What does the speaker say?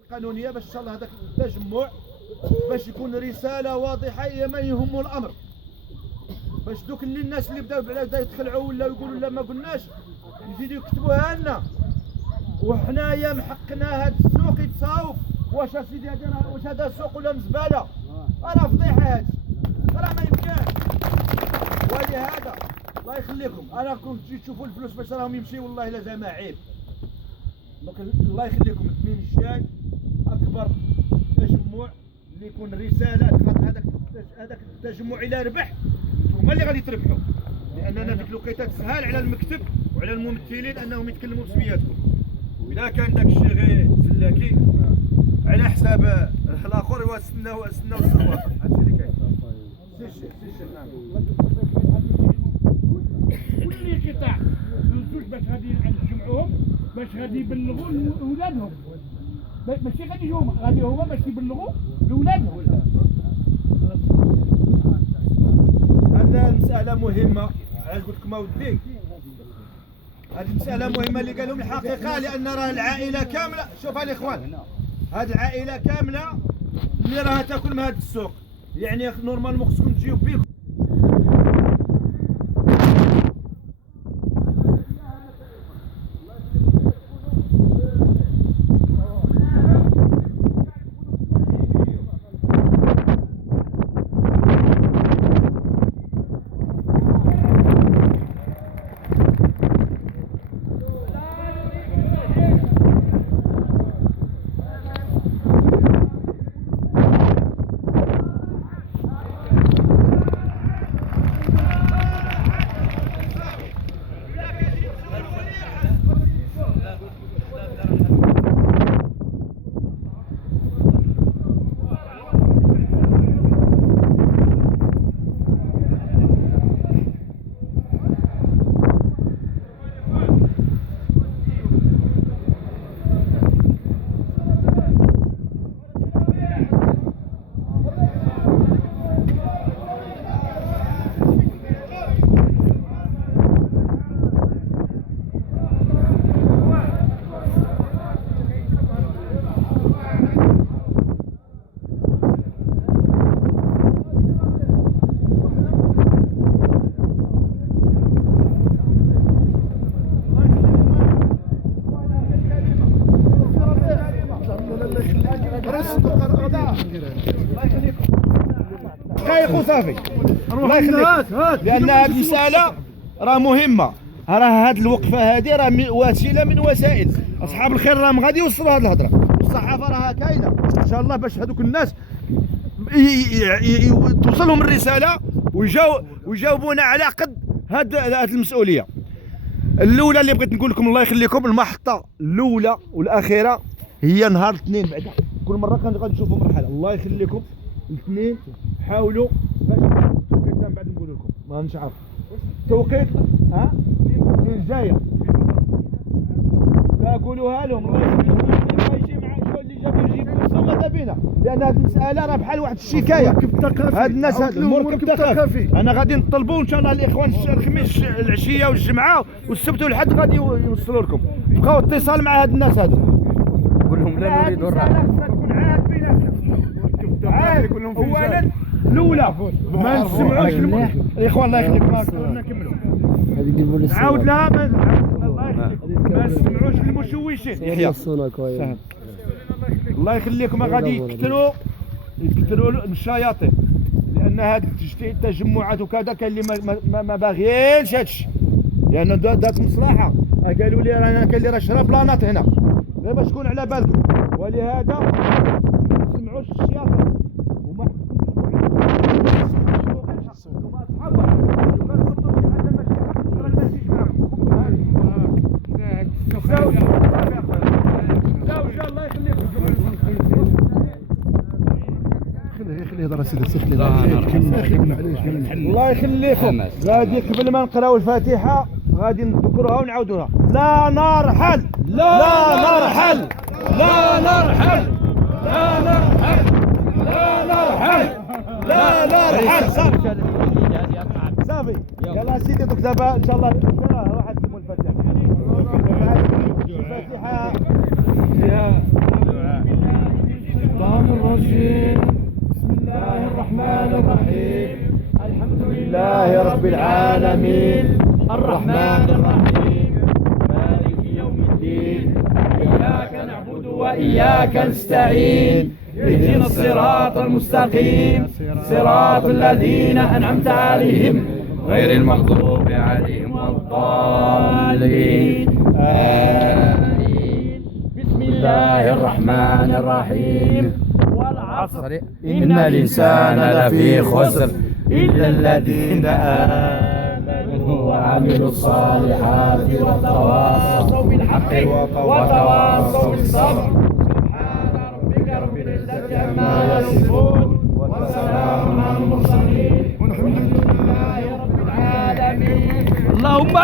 القانونيه باش ان شاء الله هذاك التجمع باش يكون رساله واضحه الى من يهم الامر، باش دوك اللي الناس اللي بداو يتخلعوا ولا يقولوا لا ما قلناش يزيدوا يكتبوها لنا. وحنايا محقنا هذا السوق يتصاوب. واش اسيدي واش هذا سوق ولا مزبله؟ راه فضيحه هذا، راه ما يمكنش. ولهذا الله يخليكم انا كنت تجي تشوفوا الفلوس باش راهم يمشيو والله لا زعما عيب. دونك الله يخليكم الاثنين الجاي اكبر تجمع اللي يكون رساله، خاطر هذاك التجمع الى ربح هما اللي غادي تربحوا، لاننا ديك الوقيته تسهل على المكتب وعلى الممثلين انهم يتكلموا بسمياتكم. واذا كان داك الشيء غير سلاكي على حساب الاخر يستناو الصروات، هادشي اللي كاين. سي الشيخ نعم. كل قطاع الزوج باش غادي نجمعوهم باش غادي يبلغوا لاولادهم، ماشي غادي يجوا غادي هما باش يبلغوا لاولادهم. هذا المسألة مهمة، عاد قلت لكم اودي هذه المسألة مهمة اللي قالوا الحقيقة، لأن راه العائلة كاملة. شوف الإخوان، هذه العائلة كاملة اللي راها تاكل من هذا السوق، يعني نورمالمون خصكم تجيو بيكم. خايخ وصافي الله يخليك، لان هذه المساله راه مهمه. راه هذه الوقفه هذه راه وسيله من وسائل اصحاب الخير، راهم غادي يوصلوا هذه الهضره، والصحافه راها كاينه ان شاء الله باش هذوك الناس توصلهم الرساله ويجاوبونا على قد هذه المسؤوليه. الاولى اللي بغيت نقول لكم الله يخليكم، المحطه الاولى والاخيره هي نهار الاثنين. بعدا كل مره غادي نشوفوا مرحله. الله يخليكم الاثنين حاولوا باش التوقيت من بعد نقول لكم ما نعرف التوقيت الاثنين الجايه لا قولوها لهم. الله يخليكم اللي يجي مع شو اللي جاب يجيب السوق ماذا بينا، لان هذه المساله راه بحال واحد الشكايه. هاد الناس المركب الثقافي انا غادي نطلبوا ان شاء الله الاخوان الخميس العشيه والجمعه والسبت والحد غادي يوصلوا لكم. بقاو اتصال مع هاد الناس هادو، قول لهم لا نريد الراحه. اولا الاولى ما نسمعوش الاخوان الله يخليك ما نكملوا نعاود لها الله يخليك ما نسمعوش المشوشين. يحيى الله يخليكم غادي يكثروا الشياطين، لان هذه التجمعات وكذا كاين اللي ما باغيينش هادشي، لان دات مصلحه. قالوا لي رانا كاين اللي راه شرا بلانات هنا غير باش تكون على بالكم. ولهذا ما تسمعوش الشياطين وما خليه يهضر سيدي سخلي الله يخليكم. غادي قبل ما نقراو الفاتحه غادي نذكروها ونعاودوها. لا نرحل لا نرحل لا نرحل لا نرحل لا نرحل لا نرحل. صافي يلا سيدي دوك دابا ان شاء الله روح اسلموا الفاتحه. الفاتحه فيها الرجيم. بسم الله الرحمن الرحيم. الحمد لله رب العالمين، الرحمن الرحيم، مالك يوم الدين، إياك نعبد وإياك نستعين، اهدنا الصراط المستقيم، صراط الذين أنعمت عليهم غير المغضوب عليهم ولا الضالين. آمين. بسم الله الرحمن الرحيم. والعصر إن الإنسان لفي خسر إلا الذين آمنوا وعملوا الصالحات وتواصوا بالحق وتواصوا بالصبر. سبحان ربك رب العزة عما يصفون وسلام على المرسلين.